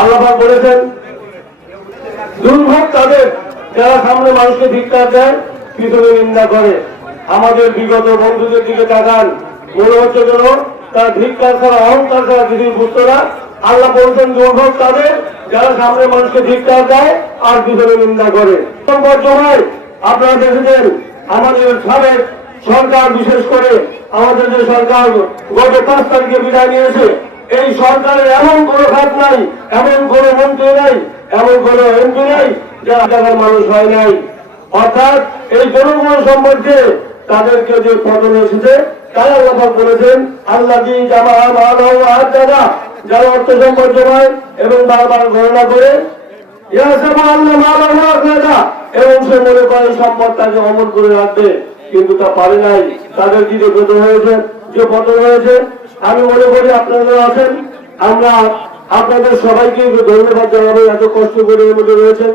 আল্লাহ পাক বলেছেন দুর্ভোগ তাদের যারা সামনে মানুষকে ধিক্কার দেয়, পিছনে নিন্দা করে। আমাদের বিগত বন্ধুদের দিকে তাকান, মনে হচ্ছে যেন তারা ধিক্কার ছাড়া, অহংকার ছাড়া কিছুই বুঝতো না। আল্লাহ বলছেন দুর্ভোগ তাদের যারা সামনে মানুষকে ধিক্কার দেয় আর পিছনে নিন্দা করে। বর্তমানে আপনারা দেখেছেন আমাদের সাবেক সরকার, বিশেষ করে আমাদের যে সরকার গত 5 তারিখে বিদায় নিয়েছে, এই সরকারের এমন কোনো খাত নাই, এমন কোনো মন্ত্রী নাই, এমন কোনো এমপি নাই যারা টাকার মানুষ হয় নাই। অর্থাৎ এই জনগণ সম্পর্কে তাদেরকে যে পতন এসেছে, তাই আল্লাহ পাক বলেছেন আল্লাহ জি জামা মালাহু আদাদা, যারা অর্থ সম্পদ জমায় এবং বারবার গণনা করে, এবং সে মনে করে সম্পদ তাকে অমর করে রাখবে, কিন্তু তা পারে নাই। তাদের যে পতন হয়েছে, যে পতন হয়েছে, আমি মনে করি আপনারা আছেন, আমরা আপনাদের সবাইকে ধন্যবাদ জানাবো, এত কষ্ট করে এর মধ্যে রয়েছেন।